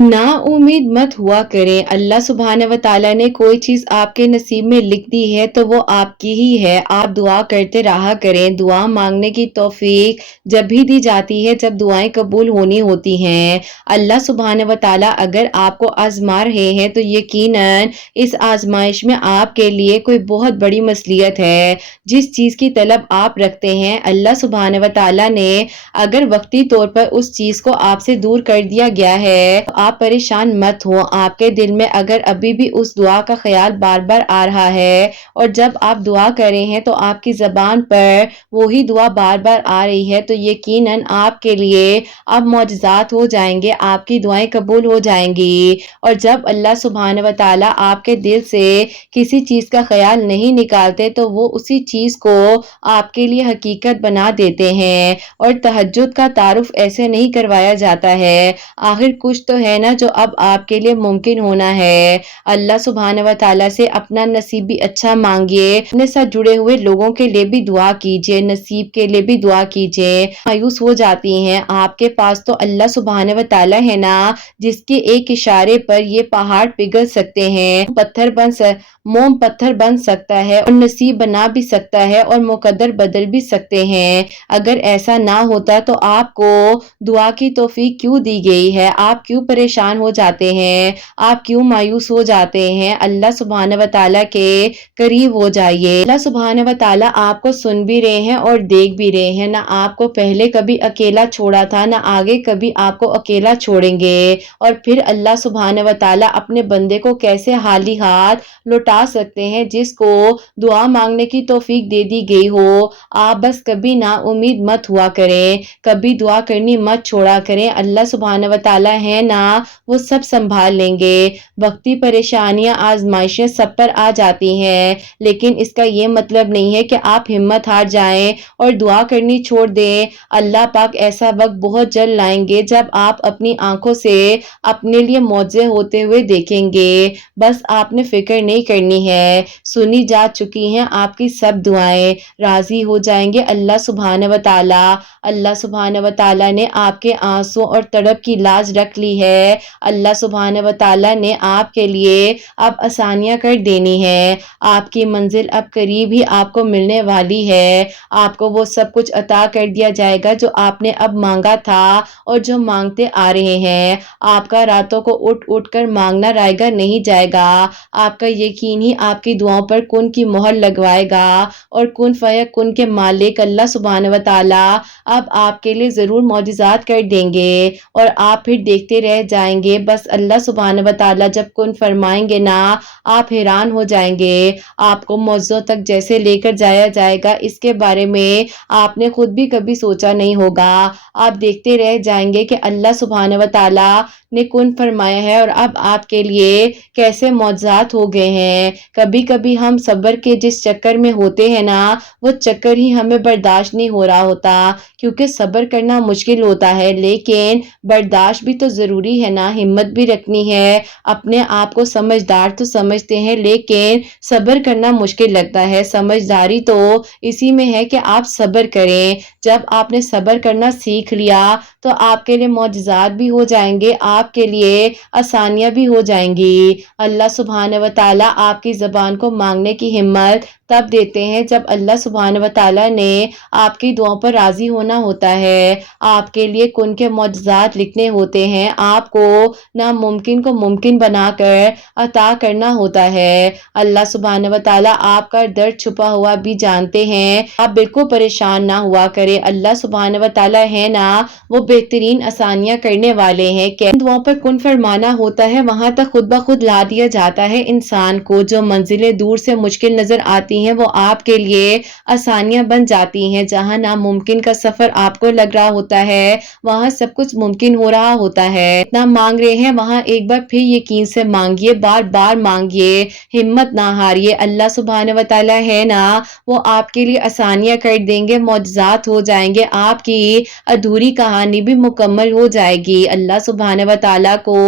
ना उम्मीद मत हुआ करें। अल्लाह सुब्हान व तआला ने कोई चीज़ आपके नसीब में लिख दी है तो वो आपकी ही है। आप दुआ करते रहा करें। दुआ मांगने की तौफीक जब भी दी जाती है जब दुआएं कबूल होनी होती हैं। अल्लाह सुब्हान व तआला अगर आपको आजमा रहे हैं तो यकीनन इस आजमाइश में आपके लिए कोई बहुत बड़ी मसलियत है। जिस चीज़ की तलब आप रखते हैं अल्लाह सुब्हान व तआला ने अगर वक्ती तौर पर उस चीज़ को आपसे दूर कर दिया गया है तो आप परेशान मत हो। आपके दिल में अगर अभी भी उस दुआ का ख्याल बार बार आ रहा है और जब आप दुआ कर रहे हैं तो आपकी ज़बान पर वही दुआ बार बार आ रही है तो यकीनन आपके लिए अब मौजज़ात हो जाएंगे, आपकी दुआएं कबूल हो जाएंगी। और जब अल्लाह सुब्हान व तआला आपके दिल से किसी चीज़ का ख्याल नहीं निकालते तो वो उसी चीज़ को आपके लिए हकीकत बना देते हैं। और तहज्जुद का तारुफ ऐसे नहीं करवाया जाता है। आखिर कुछ तो है ना जो अब आपके लिए मुमकिन होना है। अल्लाह सुब्हान व तआला से अपना नसीब भी अच्छा मांगिए। अपने साथ जुड़े हुए लोगों के लिए भी दुआ कीजिए, नसीब के लिए भी दुआ कीजिए। मायूस हो जाती हैं, आपके पास तो अल्लाह सुब्हान व तआला है ना जिसके एक इशारे पर ये पहाड़ पिघल सकते हैं, मोम पत्थर बन सकता है और नसीब बना भी सकता है और मुकद्दर बदल भी सकते हैं। अगर ऐसा ना होता तो आपको दुआ की तौफीक क्यों दी गई है? आप क्यों परेशान हो जाते हैं? आप क्यों मायूस हो जाते हैं? अल्लाह सुब्हान व तआला के करीब हो जाइए। अल्लाह सुब्हान व तआला आपको सुन भी रहे हैं और देख भी रहे हैं। ना आपको पहले कभी अकेला छोड़ा था, ना आगे कभी आपको अकेला छोड़ेंगे। और फिर अल्लाह सुब्हान व तआला अपने बंदे को कैसे खाली हाथ लौटा सकते हैं जिसको दुआ मांगने की तौफीक दे दी गई हो। आप बस कभी ना उम्मीद मत हुआ करें, कभी दुआ करनी मत छोड़ा करें। अल्लाह सुब्हान व तआला है ना वो सब संभाल लेंगे। वक्ती परेशानियां आजमाइशें सब पर आ जाती हैं लेकिन इसका ये मतलब नहीं है कि आप हिम्मत हार जाएं और दुआ करनी छोड़ दें। अल्लाह पाक ऐसा वक्त बहुत जल्द लाएंगे जब आप अपनी आंखों से अपने लिए मौजे होते हुए देखेंगे। बस आपने फिक्र नहीं करनी है, सुनी जा चुकी हैं आपकी सब दुआएं, राजी हो जाएंगे अल्लाह सुब्हान व तआला। अल्लाह सुब्हान व तआला ने आपके आंसू और तड़प की लाज रख ली है। अल्लाह सुब्हान व तआला ने आपके लिए अब आसानियां कर देनी है। आपकी मंजिल अब करीब ही आपको मिलने वाली है। आपको वो सब कुछ अता कर दिया जाएगा जो आपने अब मांगा था और जो मांगते आ रहे हैं। आपका रातों को उठ उठ कर मांगना रायगा नहीं जाएगा। आपका यकीन ही आपकी दुआओं पर कुन की मोहर लगवाएगा और कुन फयकुन के मालिक अल्लाह सुब्हान व तआला अब आपके लिए जरूर मौजिज़ात कर देंगे और आप फिर देखते रह जाएंगे। बस अल्लाह सुब्हान व तआला जब कुन फरमाएंगे ना आप हैरान हो जाएंगे। आपको मौजों तक जैसे लेकर जाया जाएगा इसके बारे में आपने खुद भी कभी सोचा नहीं होगा। आप देखते रह जाएंगे कि अल्लाह सुब्हान व तआला ने कुन फरमाया है और अब आपके लिए कैसे मौजज़ात हो गए हैं। कभी कभी हम सब्र के जिस चक्कर में होते हैं ना वो चक्कर ही हमें बर्दाश्त नहीं हो रहा होता क्योंकि सब्र करना मुश्किल होता है लेकिन बर्दाश्त भी तो ज़रूरी है ना, हिम्मत भी रखनी है। अपने आप को समझदार तो समझते हैं लेकिन सब्र करना मुश्किल लगता है। समझदारी तो इसी में है कि आप सब्र करें। जब आपने सब्र करना सीख लिया तो आपके लिए मौजज़ात भी हो जाएंगे, आपके लिए आसानियां भी हो जाएंगी। अल्लाह सुब्हान व तआला आपकी ज़बान को मांगने की हिम्मत तब देते हैं जब अल्लाह सुब्हान व तआला ने आपकी दुआओं पर राजी होना होता है, आपके लिए कुन के मौजज़ात लिखने होते हैं, आपको नामुमकिन को मुमकिन बनाकर अता करना होता है। अल्लाह सुब्हान व तआला आपका दर्द छुपा हुआ भी जानते हैं। आप बिल्कुल परेशान ना हुआ करें। अल्लाह सुब्हान व तआला है ना वो बेहतरीन आसानियां करने वाले हैं। दुआओं पर कुन फरमाना होता है वहां तक खुद ब खुद ला दिया जाता है इंसान को। जो मंजिलें दूर से मुश्किल नजर आती हैं वो आपके लिए आसानियां बन जाती हैं। जहां नामुमकिन का सफर आपको लग रहा होता है वहां सब कुछ मुमकिन हो रहा होता है। इतना मांग रहे हैं वहां एक बार फिर यकीन से मांगिए, बार बार मांगिए, हिम्मत ना हारिए। अल्लाह सुब्हान व तआला है ना वो आपके लिए आसानियां कर देंगे, मौजज़ात हो जाएंगे, आपकी अधूरी कहानी भी मुकम्मल हो जाएगी। अल्लाह सुब्हान व तआला को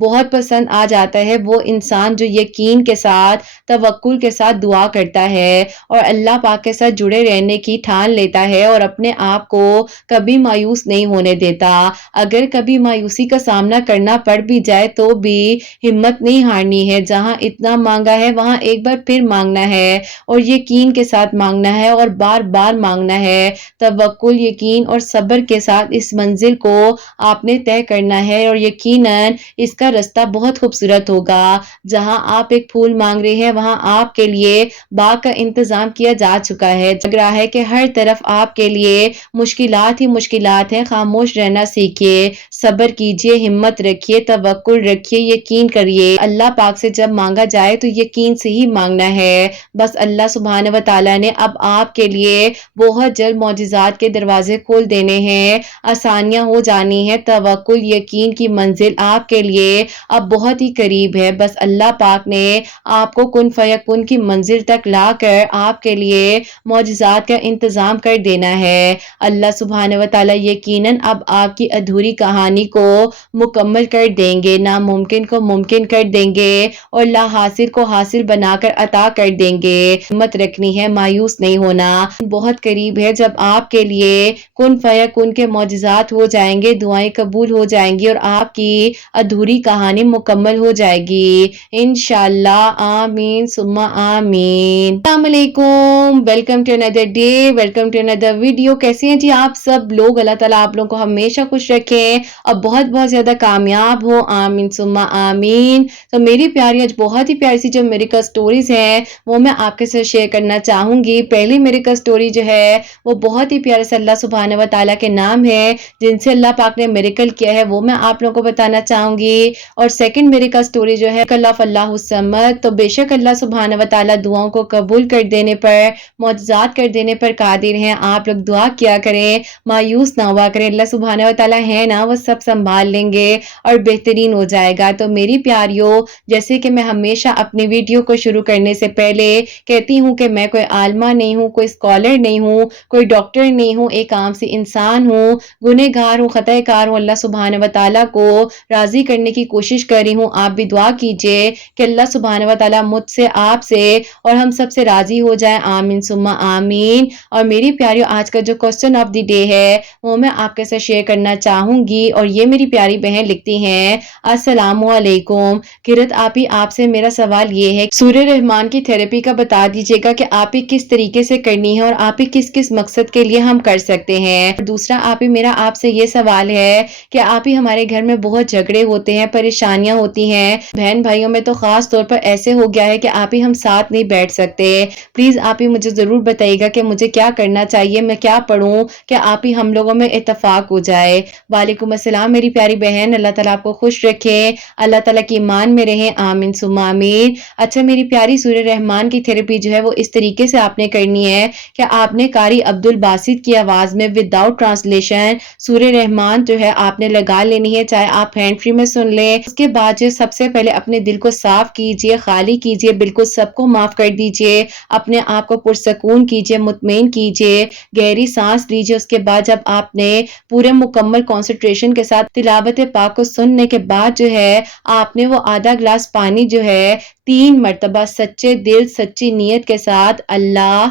बहुत पसंद आ जाता है वो इंसान जो यकीन के साथ तवक्कुल के साथ दुआ करता है। ہے اور اللہ پاک کے ساتھ جڑے رہنے کی ٹھان لیتا ہے اور اپنے آپ کو کبھی مایوس نہیں ہونے دیتا. اگر کبھی مایوسی کا سامنا کرنا پڑ بھی جائے تو بھی ہمت نہیں ہارنی ہے. جہاں اتنا مانگا ہے وہاں ایک بار پھر مانگنا ہے اور یقین کے ساتھ مانگنا ہے اور بار بار مانگنا ہے. توکل، یقین اور صبر کے ساتھ اس منزل کو آپ نے طے کرنا ہے اور یقیناً اس کا رستہ بہت خوبصورت ہوگا. جہاں آپ ایک پھول مانگ رہے ہیں وہاں آپ کے لیے باغ کا انتظام کیا جا چکا ہے. لگ رہا ہے کہ ہر طرف آپ کے لیے مشکلات ہی مشکلات ہیں. خاموش رہنا سیکھیے، صبر کیجیے، ہمت رکھیے، توکل رکھیے، یقین کریے. اللہ پاک سے جب مانگا جائے تو یقین سے ہی مانگنا ہے. بس اللہ سبحانہ و تعالیٰ نے اب آپ کے لیے بہت جلد معجزات کے دروازے کھول دینے ہیں، آسانیاں ہو جانی ہیں. توکل، یقین کی منزل آپ کے لیے اب بہت ہی قریب ہے. بس اللہ پاک نے آپ کو کن فیکن کی منزل تک لا کر آپ کے لیے معجزات کا انتظام کر دینا ہے. اللہ سبحانہ و تعالیٰ یقیناً اب آپ کی ادھوری کہانی کو مکمل کر دیں گے، ناممکن کو ممکن کر دیں گے اور لا حاصل کو حاصل بنا کر عطا کر دیں گے. ہمت رکھنی ہے، مایوس نہیں ہونا. بہت قریب ہے جب آپ کے لیے کن فیکن کے معجزات ہو جائیں گے، دعائیں قبول ہو جائیں گی اور آپ کی ادھوری کہانی مکمل ہو جائے گی انشاءاللہ. آمین ثم آمین. السلام علیکم، welcome to another day, welcome to another video. کیسے ہیں جی آپ سب لوگ؟ اللہ تعالیٰ آپ لوگوں کو ہمیشہ خوش رکھیں اور بہت بہت زیادہ کامیاب ہو. آمین ثم آمین. تو میری پیاری آج بہت ہی پیاری سی جو میریکل سٹوریز ہیں وہ میں آپ کے ساتھ شیئر کرنا چاہوں گی. پہلی میریکل سٹوری جو ہے وہ بہت ہی پیارے سے اللہ سبحانہ و تعالیٰ کے نام ہے جن سے اللہ پاک نے میریکل کیا ہے، وہ میں آپ لوگوں کو بتانا چاہوں گی. اور سیکنڈ میریکل سٹوری جو ہے اللہ الصمد، تو بے شک اللہ سبحانہ و تعالیٰ دعاؤں کو قبول کر دینے پر، معجزات کر دینے پر قادر ہیں. آپ لوگ دعا کیا کریں، مایوس نہ ہوا کریں. اللہ سبحانہ و تعالیٰ ہے نا، وہ سب سنبھال لیں گے اور بہترین ہو جائے گا. تو میری پیاریوں، جیسے کہ میں ہمیشہ اپنی ویڈیو کو شروع کرنے سے پہلے کہتی ہوں کہ میں کوئی عالمہ نہیں ہوں، کوئی اسکالر نہیں ہوں، کوئی ڈاکٹر نہیں ہوں، ایک عام سی انسان ہوں، گنہگار ہوں، خطا کار ہوں. اللہ سبحانہ و تعالیٰ کو راضی کرنے کی کوشش کر رہی ہوں. آپ بھی دعا کیجئے کہ اللہ سبحانہ و تعالیٰ مجھ سے، آپ سے اور ہم سب سے راضی ہو جائے. آمین ثم آمین. اور میری پیاریوں، آج کا جو کوسچن آف دی ڈے ہے وہ میں آپ کے ساتھ شیئر کرنا چاہوں گی. اور یہ میری پیاری بہن لکھتی ہیں، السلام علیکم قرت آپی، آپ سے میرا سوال یہ ہے، سورہ رحمان کی تھراپی کا بتا دیجیے گا کہ آپ ہی کس طریقے سے کرنی ہے اور آپ ہی کس کس مقصد کے لیے ہم کر سکتے ہیں. دوسرا آپ ہی میرا آپ سے یہ سوال ہے کہ آپ ہی ہمارے گھر میں بہت جھگڑے ہوتے ہیں، پریشانیاں ہوتی ہیں، بہن بھائیوں میں تو خاص طور پر ایسے ہو گیا ہے کہ آپ ہی ہم ساتھ نہیں بیٹھ سکتے. پلیز آپ ہی مجھے ضرور بتائیے گا کہ مجھے کیا کرنا چاہیے، میں کیا پڑھوں کہ آپ ہی ہم لوگوں میں اتفاق ہو جائے. وعلیکم السلام میری پیاری بہن، اللہ تعالیٰ آپ کو خوش رکھے، اللہ تعالیٰ کی ایمان میں رہیں. آمین ثم آمین. اچھا میری پیاری، سورہ رحمان کی تھراپی جو ہے وہ اس طریقے سے آپ نے کرنی ہے کہ آپ نے قاری عبد الباسط کی آواز میں وداؤٹ ٹرانسلیشن سورہ رحمان جو ہے آپ نے لگا لینی ہے، چاہے آپ ہینڈ فری میں سن لیں. اس کے بعد جو سب سے پہلے اپنے دل کو صاف کیجئے، خالی کیجئے، بالکل سب کو معاف کر دیجئے، اپنے آپ کو پرسکون کیجئے، مطمئن کیجئے، گہری سانس لیجئے. اس کے بعد جب آپ نے پورے مکمل کنسنٹریشن کے ساتھ تلاوت پاک کو سننے کے بعد جو ہے آپ نے وہ آدھا گلاس پانی جو ہے 3 مرتبہ سچے دل، سچی نیت کے ساتھ اللہ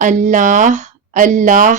اللہ اللہ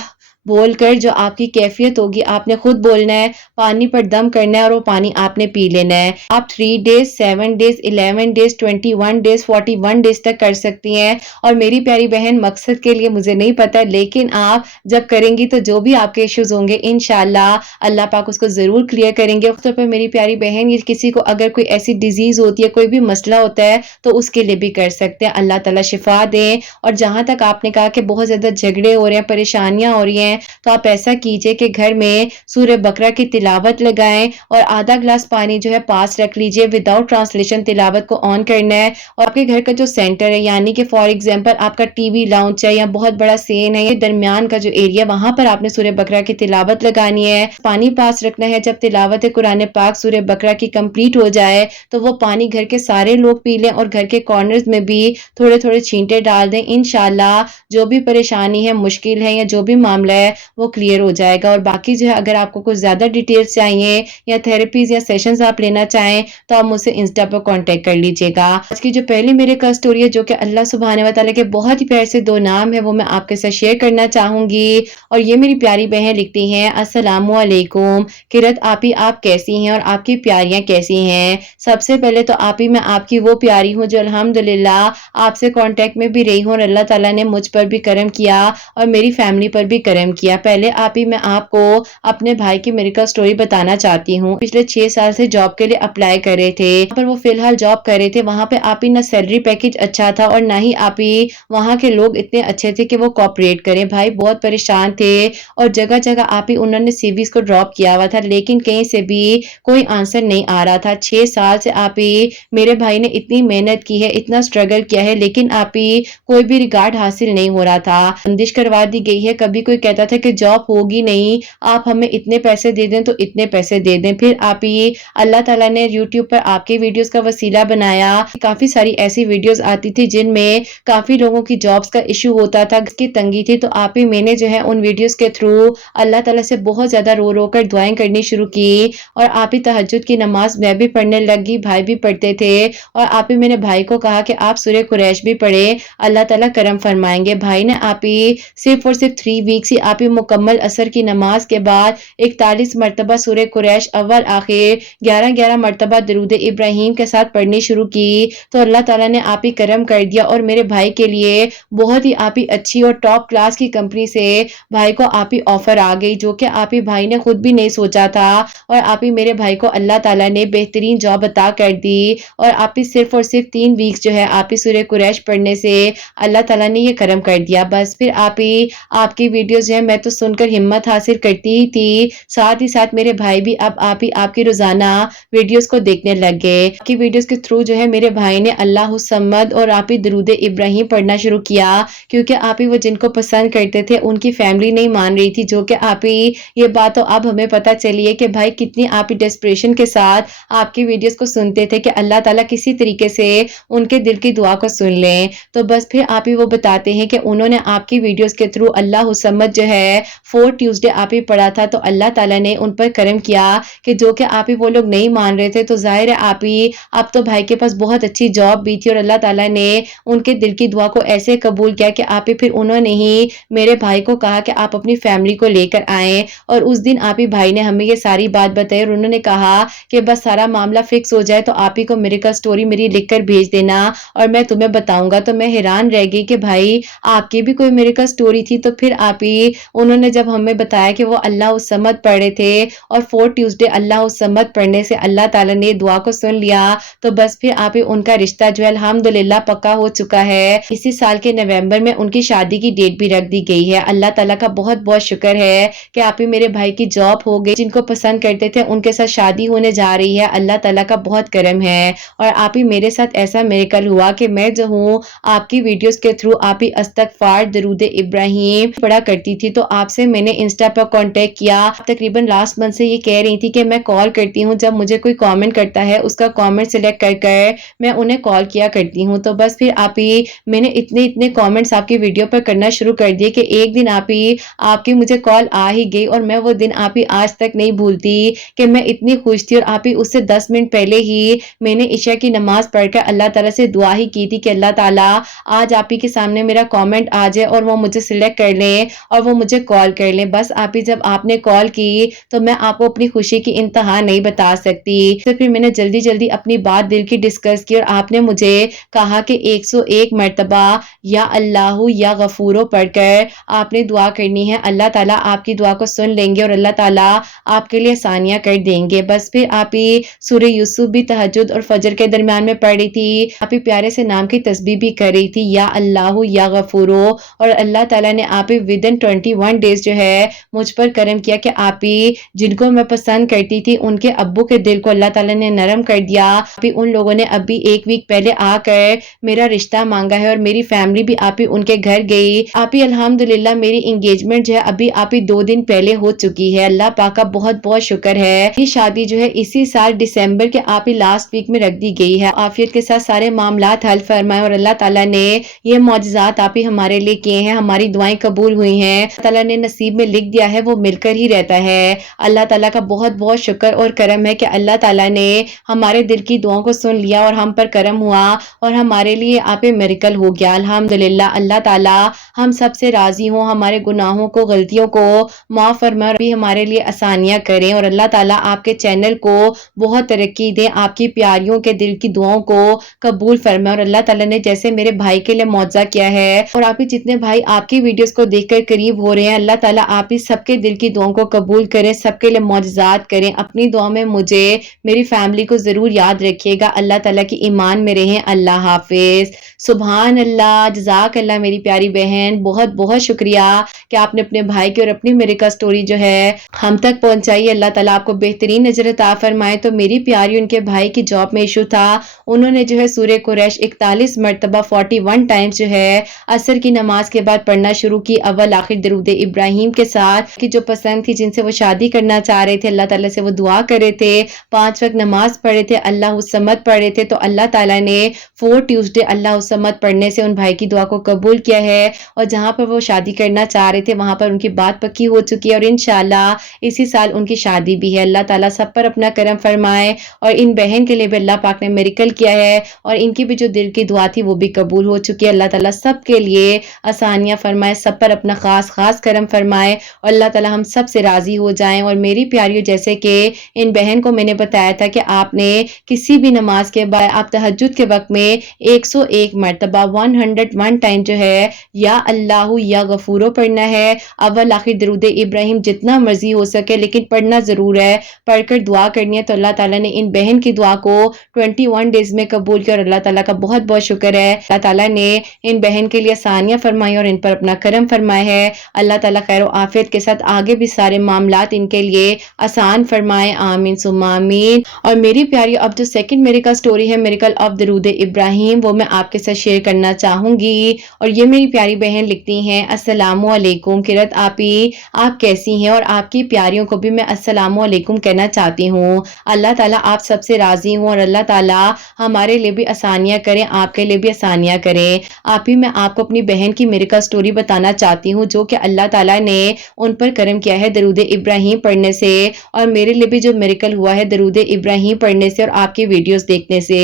بول کر، جو آپ کی کیفیت ہوگی آپ نے خود بولنا ہے، پانی پر دم کرنا ہے اور وہ پانی آپ نے پی لینا ہے. آپ 3 days, 7 days, 11 days, 21 days, 41 days تک کر سکتی ہیں. اور میری پیاری بہن، مقصد کے لیے مجھے نہیں پتا لیکن آپ جب کریں گی تو جو بھی آپ کے ایشوز ہوں گے انشاءاللہ اللہ پاک اس کو ضرور کلیئر کریں گے. طور پر میری پیاری بہن، یہ کسی کو اگر کوئی ایسی ڈیزیز ہوتی ہے، کوئی بھی مسئلہ ہوتا ہے تو اس کے لیے بھی کر سکتے ہیں. اللہ تعالیٰ شفا دیں. اور جہاں تک آپ نے کہا کہ بہت زیادہ جھگڑے ہو رہے ہیں، پریشانیاں ہو رہی ہیں، تو آپ ایسا کیجئے کہ گھر میں سورہ بقرہ کی تلاوت لگائیں اور آدھا گلاس پانی جو ہے پاس رکھ لیجئے، وداؤٹ ٹرانسلیشن تلاوت کو آن کرنا ہے. اور آپ کے گھر کا جو سینٹر ہے، یعنی کہ فار ایگزامپل آپ کا ٹی وی لاؤنچ ہے یا بہت بڑا سین ہے، یہ درمیان کا جو ایریا، وہاں پر آپ نے سورہ بقرہ کی تلاوت لگانی ہے. پانی پاس رکھنا ہے. جب تلاوت قرآن پاک سورہ بقرہ کی کمپلیٹ ہو جائے تو وہ پانی گھر کے سارے لوگ پی لیں اور گھر کے کارنرز میں بھی تھوڑے تھوڑے چھینٹے ڈال دیں. انشاءاللہ جو بھی پریشانی ہے، مشکل ہے یا جو بھی معاملہ ہے وہ کلیئر ہو جائے گا. اور باقی جو ہے اگر آپ کو کچھ زیادہ ڈیٹیلز چاہیے یا تھراپیز یا سیشنز آپ لینا چاہیں تو آپ مجھ سے انسٹا پر کانٹیکٹ کر لیجیے گا. آج کی جو پہلی میرے کا اسٹوری ہے جو کہ اللہ سبحانہ و تعالیٰ کے بہت ہی پیارے سے 2 نام ہے وہ میں آپ کے ساتھ شیئر کرنا چاہوں گی. اور یہ میری پیاری بہن لکھتی ہیں السلام علیکم کرت آپی آپ کیسی ہیں اور آپ کی پیاریاں کیسی ہیں. سب سے پہلے تو آپی میں آپ کی وہ پیاری ہوں جو الحمدللہ آپ سے کانٹیکٹ میں بھی رہی ہوں اور اللہ تعالیٰ نے مجھ پر بھی کرم کیا اور میری فیملی پر بھی کرم کیا. پہلے آپی میں آپ کو اپنے بھائی کی میریکل اسٹوری بتانا چاہتی ہوں. پچھلے 6 سال سے جاب کے لیے اپلائی کر رہے تھے پر وہ فی الحال جاب کر رہے تھے. وہاں پہ آپی نہ سیلری پیکج اچھا تھا اور نہ ہی آپی وہاں کے لوگ اتنے اچھے تھے کہ وہ کوآپریٹ کریں. بھائی بہت پریشان تھے اور جگہ جگہ آپی انہوں نے سی ویز کو ڈراپ کیا ہوا تھا لیکن کہیں سے بھی کوئی آنسر نہیں آ رہا تھا. 6 سال سے آپی میرے بھائی نے اتنی محنت کی ہے اتنا اسٹرگل کیا ہے لیکن آپی کوئی بھی ریگارڈ حاصل نہیں ہو رہا تھا. بندش کروا دی گئی ہے. کبھی کوئی کہتا تھا کہ جاب ہوگی نہیں آپ ہمیں اتنے پیسے دے دیں تو اتنے پیسے دے دیں. پھر آپی اللہ تعالیٰ نے یوٹیوب پر آپ کے ویڈیوز کا وسیلہ بنایا. کافی ساری ایسی ویڈیوز آتی تھی جن میں کافی لوگوں کی جابز کا ایشو ہوتا تھا اس کی تنگی تھی تو آپی میں نے جو ہے ان ویڈیوز کے تھرو اللہ تعالیٰ سے بہت زیادہ رو رو کر دعائیں کرنی شروع کی. اور آپی تہجد کی نماز میں بھی پڑھنے لگی بھائی بھی پڑھتے تھے اور آپی میں نے بھائی کو کہا کہ آپ سورہ قریش بھی پڑھے اللہ تعالیٰ کرم فرمائیں گے. بھائی نے آپی صرف اور صرف 3 ویکس ہی آپی مکمل عصر کی نماز کے بعد 41 مرتبہ سورہ قریش اول آخر 11 مرتبہ درود ابراہیم کے ساتھ پڑھنی شروع کی. تو اللہ تعالیٰ نے آپی کرم کر دیا اور میرے بھائی کے لیے بہت ہی آپی اچھی اور ٹاپ کلاس کی کمپنی سے بھائی کو آپی آفر آ گئی جو کہ آپی بھائی نے خود بھی نہیں سوچا تھا. اور آپی میرے بھائی کو اللہ تعالیٰ نے بہترین جاب عطا کر دی اور آپی صرف اور صرف 3 ویکس جو ہے آپی سورہ قریش پڑھنے سے اللہ تعالیٰ نے یہ کرم کر دیا. بس پھر آپی آپ کی ویڈیوز جو ہے میں تو سن کر ہمت حاصل کرتی ہی تھی ساتھ ہی ساتھ میرے بھائی بھی اب آپی آپ کی روزانہ ویڈیوز کو دیکھنے لگ گئے. آپ کی ویڈیوز کے تھرو جو ہے میرے بھائی نے اللہ الصمد اور آپی درود ابراہیم پڑھنا شروع کیا کیونکہ آپی وہ جن کو پسند کرتے تھے ان کی فیملی نہیں مان رہی تھی جو کہ آپی یہ بات تو اب ہمیں پتہ چلی ہے کہ بھائی کتنی آپی ڈیسپریشن کے ساتھ آپ کی ویڈیوز کو سنتے تھے کہ اللہ تعالیٰ کسی طریقے سے ان کے دل کی دعا کو سن لیں. تو بس پھر آپی وہ بتاتے ہیں کہ انہوں نے آپ کی ویڈیوز کے تھرو اللہ الصمد جو ہے 4 ٹیوزڈے آپی پڑھا تھا تو اللہ تعالیٰ نے ان پر کرم کیا کہ جو کہ آپی وہ لوگ نہیں مان رہے تھے. تو ظاہر ہے آپی اب تو بھائی کے پاس بہت اچھی جاب بھی تھی اور اللہ تعالیٰ نے ان کے دل کی دعا کو ایسے قبول کیا کہ آپی پھر انہوں نے ہی میرے بھائی کو کہا کہ آپ اپنی فیملی کو لے کر آئیں. اور اس دن آپی بھائی نے ہمیں یہ ساری بات بتائی اور انہوں نے کہا کہ بس سارا معاملہ فکس ہو جائے تو آپی کو میریکل اسٹوری میری لکھ کر بھیج دینا اور میں تمہیں بتاؤں گا. تو میں حیران رہ گئی کہ بھائی آپ کی بھی کوئی میریکل اسٹوری تھی. تو پھر آپی انہوں نے جب ہمیں بتایا کہ وہ اللہ الصمد پڑھ رہے تھے اور 4 ٹیوزڈے اللہ الصمد پڑھنے سے اللہ تعالیٰ نے دعا کو سن لیا تو بس پھر آپی ان کا رشتہ جو ہے الحمدللہ پکا ہو چکا ہے. اسی سال کے نومبر میں ان کی شادی کی ڈیٹ بھی رکھ دی گئی ہے. اللہ تعالیٰ کا بہت بہت شکر ہے کہ آپی میرے بھائی کی جاب ہو گئی. جن کو پسند کرتے تھے ان کے ساتھ شادی ہونے جا رہی ہے. اللہ تعالیٰ کا بہت کرم ہے. اور آپی میرے ساتھ ایسا میریکل ہوا کہ میں جو ہوں آپ کی ویڈیوز کے تھرو آپی استغفار درود ابراہیم پڑھا کرتی تھی. تو آپ سے میں نے انسٹا پر کانٹیکٹ کیا. تقریباً لاسٹ منتھ سے یہ کہہ رہی تھی کہ میں کال کرتی ہوں جب مجھے کوئی کامنٹ کرتا ہے اس کا کامنٹ سلیکٹ کر کر میں انہیں کال کیا کرتی ہوں. تو بس پھر آپی میں نے اتنے کامنٹس آپ کی ویڈیو پر کرنا شروع کر دیے کہ ایک دن آپی آپ کی مجھے کال آ ہی گئی اور میں وہ دن آپی آج تک نہیں بھولتی کہ میں اتنی خوش تھی. اور آپی اس سے 10 منٹ پہلے ہی میں نے عشاء کی نماز پڑھ کر اللہ تعالیٰ سے دعا ہی کی تھی کہ اللہ تعالیٰ آج آپی کے سامنے میرا کامنٹ آ جائے اور وہ مجھے سلیکٹ کر لیں اور وہ مجھے کال کر لیں. بس آپی جب آپ نے کال کی تو میں آپ کو اپنی خوشی کی انتہا نہیں بتا سکتی. تو پھر میں نے جلدی اپنی بات دل کی ڈسکس کی اور آپ نے مجھے کہا کہ 101 مرتبہ یا اللہ یا غفورو پڑھ کر آپ نے دعا کرنی ہے. اللہ تعالیٰ آپ کی دعا کو سن لیں گے اور اللہ تعالیٰ آپ کے لیے آسانیاں کر دیں گے. بس پھر آپی سورہ یوسف بھی تہجد اور فجر کے درمیان میں پڑھ رہی تھی. آپی پیارے سے نام کی تسبیح بھی کر رہی تھی یا اللہ یا غفورو. اور اللہ تعالیٰ نے آپی ودن 21 ڈیز جو ہے مجھ پر کرم کیا کہ آپی جن کو میں پسند کرتی تھی ان کے ابو کے دل کو اللہ تعالیٰ نے نرم کر دیا. آپی ان لوگوں نے ابھی 1 ویک پہلے آ کر میرا رشتہ مانگا ہے اور میری فیملی بھی آپی ان کے گھر گئی. آپی الحمدللہ میری انگیجمنٹ جو ہے ابھی آپی 2 دن پہلے ہو چکی ہے. اللہ پاک کا بہت بہت شکر ہے. یہ شادی جو ہے اسی سال دسمبر کے آپی لاسٹ ویک میں رکھ دی گئی ہے. عافیت کے ساتھ سارے معاملات حل فرمائے اور اللہ تعالیٰ نے یہ معجزات آپی ہمارے لیے کیے ہیں. ہماری دعائیں قبول ہوئی ہیں ताला ने नसीब में लिख दिया है वो मिलकर ही रहता है। अल्लाह ताला का बहुत बहुत शुक्र और करम है कि अल्लाह ताला ने हमारे दिल की दुआओं को सुन लिया और हम पर करम हुआ और हमारे लिए आप मिरेकल हो गया। अल्हम्दुलिल्लाह। अल्लाह ताला हम सब से राजी हो, हमारे गुनाहों को, गलतियों को माफ फरमाए और भी हमारे लिए आसानियां करें और अल्लाह ताला आपके चैनल को बहुत तरक्की दे, आपकी प्यारियों के दिल की दुआओं को कबूल फरमाए और अल्लाह ताला ने जैसे मेरे भाई के लिए मुआवजा किया है और आप ही जितने भाई आपकी वीडियोस को देखकर करीब हो रहे हैं, अल्लाह ताला आप ही सबके दिल की दुआओं को कबूल करें, सबके लिए मुआजिज़ात करें। अपनी दुआ में मुझे, मेरी फैमिली को जरूर याद रखिएगा। अल्लाह ताला की ईमान में रहें। अल्लाह हाफिज। सुभान अल्लाह, जज़ाक अल्लाह मेरी प्यारी बहन, बहुत बहुत शुक्रिया कि आपने अपने भाई की और अपनी मेरिका स्टोरी जो है हम तक पहुंचाई। अल्लाह ताला आपको बेहतरीन नजर अता फरमाए। तो मेरी प्यारी उनके भाई की जॉब में इशू था, उन्होंने जो है सूरह कुरैश 41 मरतबा 41 टाइम्स जो है असर की नमाज के बाद पढ़ना शुरू की, अव्वल आखिर दरूद इब्राहिम के साथ, कि जो पसंद थी, जिनसे वो शादी करना चाह रहे थे, अल्लाह ताला से वो दुआ कर रहे थे, 5 वक्त नमाज पढ़े थे, अल्लाह समद पढ़े थे। तो अल्लाह ताला ने 4 ट्यूसडे अल्लाह समद पढ़ने से उन भाई की दुआ को कबूल किया है और जहां पर वो शादी करना चाह रहे थे वहां पर उनकी बात पक्की हो चुकी है और इंशाल्लाह इसी साल उनकी शादी भी है। अल्लाह ताला सब पर अपना करम फरमाए और इन बहन के लिए भी अल्लाह पाक ने मिरेकल किया है और इनकी भी जो दिल की दुआ थी वो भी कबूल हो चुकी है। अल्लाह ताला सब के लिए आसानियां फरमाए, सब पर अपना खास खास करम फरमाए और अल्लाह ताला हम सब से राजी हो जाएं। और मेरी प्यारियों, जैसे कि इन बहन को मैंने बताया था कि आपने किसी भी नमाज के बाद आप तहज्जुद के वक्त में 101 मरतबा 101 टाइम जो है या अल्लाह या गफूरो पढ़ना है, अव्वल आखिर दरूद इब्राहिम जितना मर्जी हो सके लेकिन पढ़ना जरूर है, पढ़कर दुआ करनी है। तो अल्लाह ताला ने इन बहन की दुआ को 21 डेज में कबूल किया और अल्लाह ताला का बहुत बहुत शुक्र है। अल्लाह ताला ने इन बहन के लिए आसानियां फरमाई और इन पर अपना करम फरमाया है। अल्लाह ताला खैर आफियत के साथ आगे भी सारे मामलात इनके लिए आसान फरमाए, आमीन सुम्मा आमीन। और मेरी प्यारी, अब जो सेकंड मेरिकल स्टोरी है, मेरिकल ऑफ दरूद इब्राहिम, वो मैं आपके साथ शेयर करना चाहूंगी। और ये मेरी प्यारी बहन लिखती हैं, अस्सलामु अलैकुम किरत आपी, आप कैसी हैं? और आपकी प्यारियों को भी मैं अस्सलामु अलैकुम कहना चाहती हूँ। अल्लाह ताला आप सबसे राजी हूँ और अल्लाह ताला हमारे लिए भी आसानियां करें, आपके लिए भी आसानियां करें। आप ही मैं आपको अपनी बहन की मेरिकल स्टोरी बताना चाहती हूँ जो कि अल्लाह ताला ने उन पर करम किया है दरूद इब्राहिम पढ़ने से और मेरे लिए भी जो मेरिकल हुआ है दरूद इब्राहिम पढ़ने से और आपकी वीडियोस देखने से।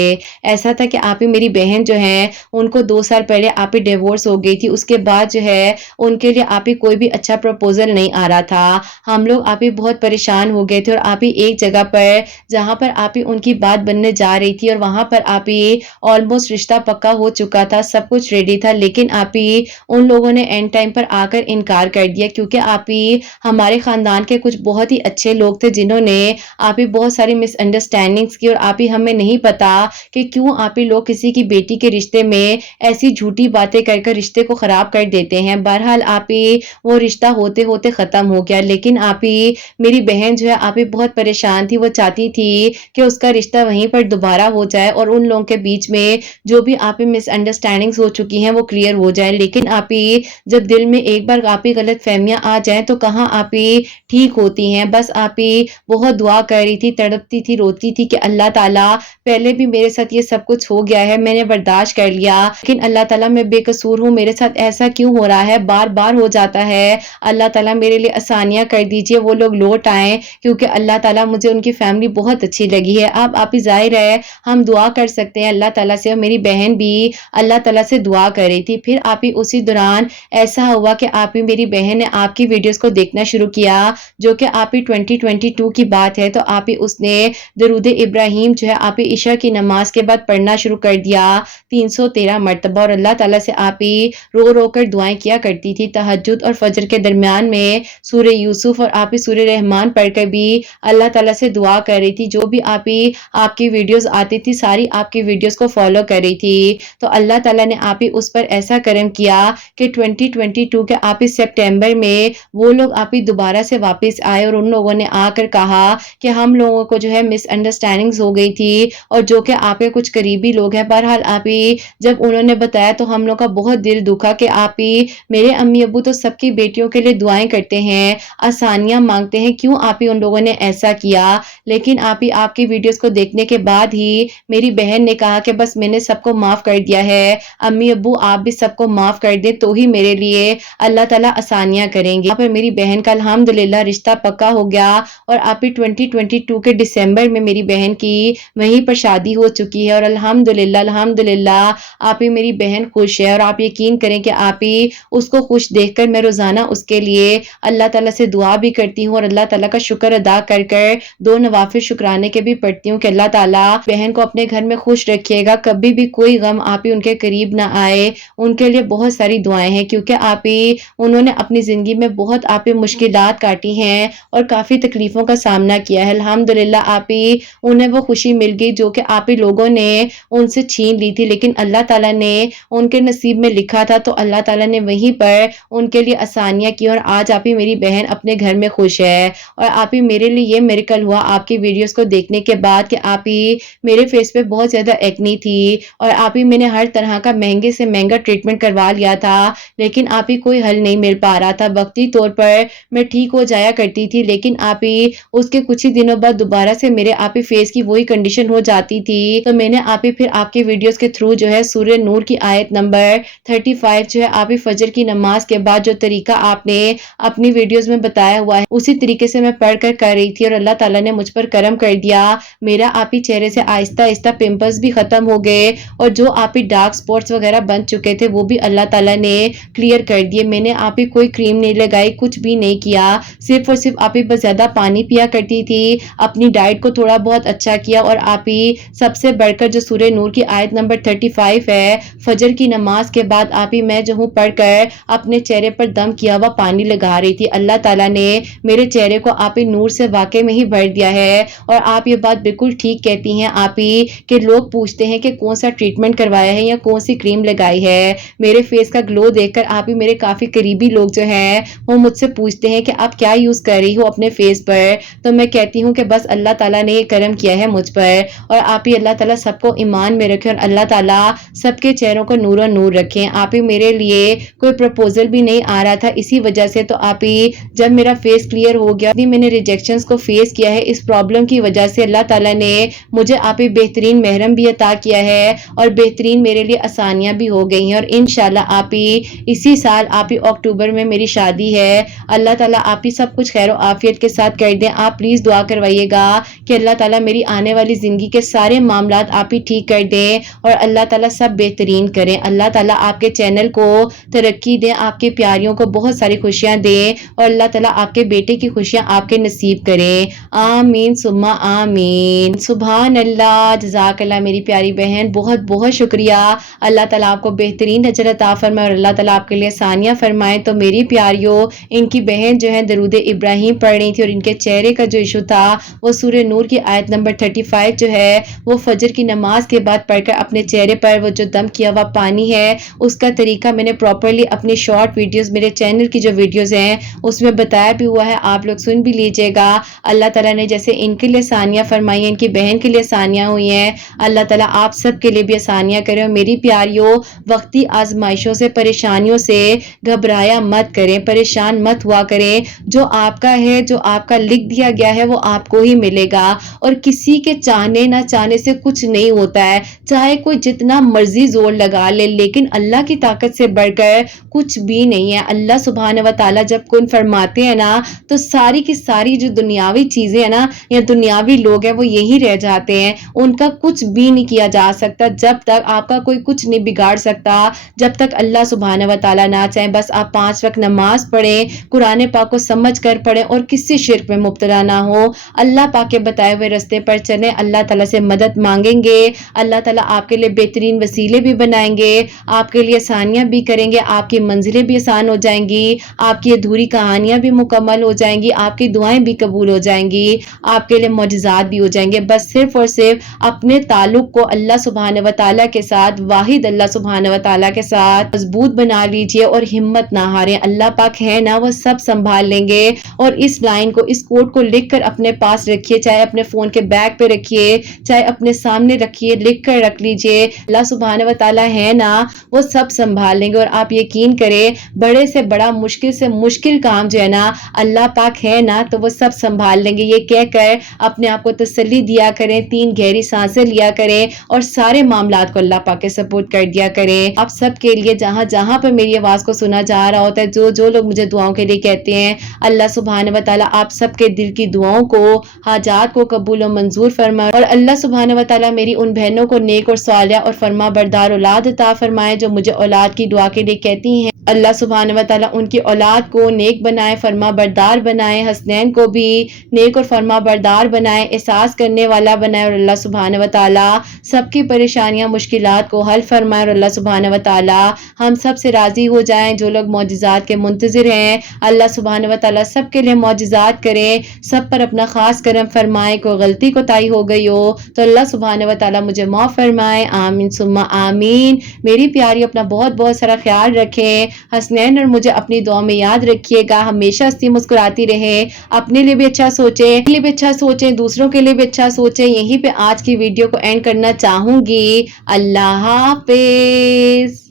ऐसा था कि आप ही मेरी बहन जो है उनको 2 साल पहले आप ही डिवोर्स हो गई थी, उसके बाद जो है उनके लिए आप ही कोई भी अच्छा प्रपोजल नहीं आ रहा था। हम लोग आप ही बहुत परेशान हो गए थे और आप ही एक जगह पर जहां पर आप ही उनकी बात बनने जा रही थी और वहां पर आप ही ऑलमोस्ट रिश्ता पक्का हो चुका था, सब कुछ रेडी था, लेकिन आप ही उन लोगों ने एंड टाइम पर आकर इनकार कर दिया क्योंकि आप ही हमारे खानदान के कुछ बहुत ही अच्छे लोग थे जिन्होंने आप ही बहुत सारी मिसअंडरस्टैंडिंग्स की और आप ही हमें नहीं पता कि क्यों आप ही लोग किसी की बेटी के रिश्ते में ऐसी झूठी बातें कर रिश्ते को खराब कर देते हैं। बहरहाल आप ही वो रिश्ता होते होते खत्म हो गया, लेकिन आप ही मेरी बहन जो है आप ही बहुत परेशान थी, वो चाहती थी कि उसका रिश्ता वहीं पर दोबारा हो जाए और उन लोगों के बीच में जो भी आप ही मिसअंडरस्टैंडिंग्स हो चुकी हैं वो क्लियर हो जाए। लेकिन आप ही जब दिल में एक बार आप ही गलत फहमियां आ जाए तो कहाँ आप ही ठीक होती हैं। बस आप ही बहुत दुआ कर रही थी, तड़पती थी, रोती थी कि अल्लाह ताला पहले भी मेरे साथ ये सब कुछ हो गया है, मैंने बर्दाश्त कर लिया, लेकिन अल्लाह ताला मैं बेकसूर हूँ, मेरे साथ ऐसा क्यों हो रहा है, बार बार हो जाता है। अल्लाह ताला मेरे लिए आसानियां कर दीजिए, वो लोग लौट आए क्योंकि अल्लाह ताला मुझे उनकी फैमिली बहुत अच्छी लगी है। अब आप ही जाहिर है हम दुआ कर सकते हैं अल्लाह ताला से और मेरी बहन भी अल्लाह ताला से दुआ कर रही थी। फिर आप ही उसी दौरान ऐसा हुआ कि आप ही मेरी बहन ने आपकी वीडियोस को देखना शुरू किया जो कि आप ही 2022 की बात है। तो आप ही उसने दरूद इब्राहिम जो है आप ही इशा की नमाज के बाद पढ़ना शुरू कर दिया 313 मरतबा और अल्लाह ताला से आप ही रो रो कर दुआएं किया करती थी। तहज्जुद और फजर के दरमियान में सूरह यूसुफ और आप ही सूरह रहमान पढ़कर भी अल्लाह ताला से दुआ कर रही थी। जो भी आप ही आपकी वीडियोस आती थी सारी आपकी वीडियोस को फॉलो कर रही थी। तो अल्लाह ताला ने आप ही उस पर ऐसा करम किया कि 2022 के आप ही सितंबर में वो लोग आप ही दोबारा से वापस आए और उन लोगों ने आकर कहा कि हम लोगों को जो है मिसअंडरस्टैंडिंग्स हो गई थी और जो कि आपके कुछ करीबी लोग हैं। बहरहाल आप ही जब उन्होंने बताया तो हम लोग का बहुत दिल दुखा कि आप ही मेरे अम्मी अब्बू तो सबकी बेटियों के लिए दुआएं करते हैं, आसानियां मांगते हैं, क्यों आप ही उन लोगों ने ऐसा किया। लेकिन आप ही आपकी वीडियोस को देखने के बाद ही मेरी बहन ने कहा कि बस मैंने सबको माफ कर दिया है, अम्मी अब्बू आप भी सबको माफ कर दे तो ही मेरे लिए अल्लाह ताला आसानियां करेंगे। यहाँ पर मेरी बहन का अल्हम्दुलिल्लाह रिश्ता पक्का हो गया और आप 2022 के दिसंबर में मेरी बहन की वहीं पर शादी हो चुकी है और अल्हम्दुलिल्लाह आप ही मेरी बहन खुश है। और आप यकीन करें कि आप ही उसको खुश देखकर मैं रोजाना उसके लिए अल्लाह ताला से दुआ भी करती हूँ और अल्लाह ताला का शुक्र अदा कर कर 2 नवाफिल शुक्राने के भी पढ़ती हूँ कि अल्लाह ताला बहन को अपने घर में खुश रखिएगा, कभी भी कोई गम आप ही उनके करीब ना आए। उनके लिए बहुत सारी दुआएं हैं क्योंकि आप ही उन्होंने अपनी जिंदगी में बहुत आप ही मुश्किलात काटी हैं और काफी तकलीफों का सामना किया है। अल्हम्दुलिल्लाह आप ही उन्हें वो खुशी मिल गई जो कि आप ही लोगों ने उनसे छीन ली थी, लेकिन अल्लाह ताला ने उनके नसीब में लिखा था तो अल्लाह ताला ने वहीं पर उनके लिए आसानियां की और आज आप ही मेरी बहन अपने घर में खुश है। और आप ही मेरे लिए ये मिरेकल हुआ आपकी वीडियोस को देखने के बाद कि आप ही मेरे फेस पे बहुत ज्यादा एक्नी थी और आप ही मैंने हर तरह का महंगे से महंगा ट्रीटमेंट करवा लिया था, लेकिन आप ही कोई हल नहीं मिल पा रहा था। वक्ती तौर पर मैं ठीक हो जाया करती थी, लेकिन आप ही उसके कुछ ही दिनों बाद दोबारा से मेरे आप ही फेस की वही कंडीशन हो जाती थी। तो मैंने आप ही फिर आपके वीडियोस के थ्रू जो है सूरह नूर की आयत नंबर 35 जो है आप ही फजर की नमाज के बाद जो तरीका आपने अपनी वीडियोस में बताया हुआ है उसी तरीके से मैं पढ़ कर रही थी और अल्लाह ताला ने मुझ पर करम कर दिया। मेरा आप ही चेहरे से आहिस्ता आहिस्ता पिंपल्स भी खत्म हो गए और जो आप ही डार्क स्पॉट्स वगैरह बन चुके थे वो भी अल्लाह ताला ने क्लियर कर दिए। मैंने आप ही कोई क्रीम नहीं लगाई, कुछ भी नहीं किया, सिर्फ और सिर्फ आप ही बस ज्यादा पानी पिया करती थी, अपनी डाइट को थोड़ा बहुत अच्छा किया और आप ही सबसे बढ़कर जो सूरह नूर की आयत नंबर 35 है फजर की नमाज के बाद आप ही मैं जो हूँ पढ़कर अपने चेहरे पर दम किया हुआ पानी लगा रही थी। अल्लाह ताला ने मेरे चेहरे को आप ही नूर से वाकई में ही भर दिया है। और आप ये बात बिल्कुल ठीक कहती हैं आप ही कि लोग पूछते हैं कि कौन सा ट्रीटमेंट करवाया है या कौन सी क्रीम लगाई है। मेरे फेस का ग्लो देखकर आप ही मेरे काफी करीबी लोग जो हैं वो मुझसे पूछते हैं कि आप क्या यूज कर रही हो अपने फेस पर, तो मैं कहती हूँ कि बस अल्लाह ताला ने ये करम किया है मुझ पर। और आप ही अल्लाह ताला सबको ईमान में रखे और अल्लाह ताला सबके चेहरों को नूर और नूर रखे। आप ही मेरे लिए कोई प्रपोजल भी नहीं आ रहा था इसी वजह से, तो आप ही जब मेरा फेस क्लियर हो गया मैंने रिजेक्शंस को फेस किया है इस प्रॉब्लम की वजह से अल्लाह ताला ने मुझे आप ही बेहतरीन महरम भी अता किया है और बेहतरीन मेरे लिए आसानियां भी हो गई हैं। और इंशाल्लाह आप ही इसी साल आप ही अक्टूबर में मेरी शादी है। अल्लाह ताला आप ही सब कुछ खैर आफियत के साथ कर दें। आप प्लीज दुआ करवाइएगा कि अल्लाह ताला मेरी आने वाली जिंदगी के सारे मामलात आप ही ठीक कर दें और अल्लाह ताला सब बेहतरीन करें। अल्लाह ताला आपके चैनल को तरक्की दें, आपके प्यारियों को बहुत सारी खुशियां दें और अल्लाह ताला आपके बेटे की खुशियां आपके नसीब करें। आमीन सुम्मा आमीन। सुभान अल्लाह, जज़ाकल्लाह मेरी प्यारी बहन, बहुत बहुत शुक्रिया। अल्लाह ताला आपको बेहतरीन अजर अता फरमाए और अल्लाह ताला आपके लिए आसानियां फरमाए। तो मेरी प्यारियों, इनकी बहन जो है दरूद इब्राहिम पढ़ रही थी और इनके चेहरे का जो इशू था वो सूरह नूर की आयत नंबर 35 जो है वो फजर की नमाज के बाद पढ़कर अपने चेहरे पर वो जो दम किया हुआ पानी है उसका तरीका मैंने प्रॉपरली अपनी शॉर्ट वीडियोस मेरे चैनल की जो वीडियोस हैं उसमें बताया भी हुआ है, आप लोग सुन भी लीजिएगा। अल्लाह ताला ने जैसे इनके लिए आसानियां फरमाई हैं, इनकी बहन के लिए आसानियां हुई हैं, अल्लाह ताला आप सब के लिए भी आसानियां करें। और मेरी प्यारियों, वक्ती आजमाइशों से परेशानियों से घबराया मत करें, परेशान मत हुआ करें। जो आपका है, जो आपका लिख दिया गया है वो आपको ही मिलेगा और किसी के चाहने ना चाहने से कुछ नहीं होता है, चाहे कोई जितना मर्जी जोर लगा ले, लेकिन अल्लाह की ताकत से बढ़कर कुछ भी नहीं है। अल्लाह सुभान व तआला जब कुन फरमाते हैं ना तो सारी की सारी जो दुनियावी चीजें है ना या दुनियावी लोग हैं वो यही रह जाते हैं, उनका कुछ भी नहीं किया जा सकता। जब तक आपका कोई कुछ नहीं बिगाड़ सकता जब तक अल्लाह सुभान व तआला ना चाहे। बस आप 5 वक्त नमाज पढ़ें, कुरान पाक को समझ कर पढ़ें और किसी शिर्क में मुब्तला ना हो, अल्लाह पाक के बताए हुए रास्ते पर चलें, अल्लाह ताला से मदद मांगेंगे, अल्लाह ताला आपके लिए बेहतरीन वसीले भी बनाएंगे, आपके लिए आसानियां भी करेंगे, आपकी मंजिलें भी आसान हो जाएंगी, आपकी अधूरी कहानियां भी मुकम्मल हो जाएंगी, आपकी दुआएं भी कबूल हो जाएंगी, आपके लिए मौजज़ात भी हो जाएंगे। बस सिर्फ और सिर्फ अपने ताल्लुक को अल्लाह सुब्हान व तआला के साथ, वाहिद अल्लाह सुब्हान व तआला के साथ मजबूत बना लीजिए और हिम्मत ना हारें। अल्लाह पाक है ना, वो सब संभाल लेंगे। और इस लाइन को, इस कोट को लिख कर अपने पास रखिए, चाहे अपने फोन के बैग पे रखिए, चाहे अपने सामने रखिए, लिख कर रख लीजिए। अल्लाह सुब्हान व तआला है ना, वो सब संभाल लेंगे। और आप यकीन करें, बड़े से बड़ा मुश्किल से मुश्किल काम जो है ना, अल्लाह पाक है ना तो वो सब संभाल लेंगे। ये कहकर अपने आप को तसल्ली दिया करें, 3 गहरी सांसें लिया करें और सारे मामलात को अल्लाह पाक के सपोर्ट कर दिया करें। आप सब के लिए जहां जहां पर मेरी आवाज को सुना जा آ رہا ہوتا ہے, جو لوگ مجھے دعاؤں کے لیے کہتے ہیں, اللہ سبحانہ و تعالیٰ آپ سب کے دل کی دعاؤں کو, حاجات کو قبول و منظور فرمائے, اور اللہ سبحانہ و تعالیٰ میری ان بہنوں کو نیک اور صالحہ اور فرما بردار اولاد عطا فرمائے جو مجھے اولاد کی دعا کے لیے کہتی ہیں. اللہ سبحانہ و تعالیٰ ان کی اولاد کو نیک بنائے, فرما بردار بنائے, حسنین کو بھی نیک اور فرما بردار بنائے, احساس کرنے والا بنائے, اور اللہ سبحانہ و تعالیٰ سب کی پریشانیاں مشکلات کو حل فرمائے, اور اللہ سبحانہ و تعالیٰ ہم سب سے راضی ہو جائیں. جو لوگ معجزات کے منتظر ہیں, اللہ سبحانہ و تعالیٰ سب کے لیے معجزات کریں, سب پر اپنا خاص کرم فرمائے. کوئی غلطی کوتاہی ہو گئی ہو تو اللہ سبحانہ و تعالیٰ مجھے معاف فرمائے, آمین ثم آمین. میری پیاری اپنا بہت بہت سارا خیال رکھیں. حسنین اور مجھے اپنی دعا میں یاد رکھیے گا. ہمیشہ ہنسی مسکراتی رہیں, اپنے لیے بھی اچھا سوچیں, اپنے لیے بھی اچھا سوچیں, دوسروں کے لیے بھی اچھا سوچیں. یہیں پہ آج کی ویڈیو کو اینڈ کرنا چاہوں گی. اللہ حافظ.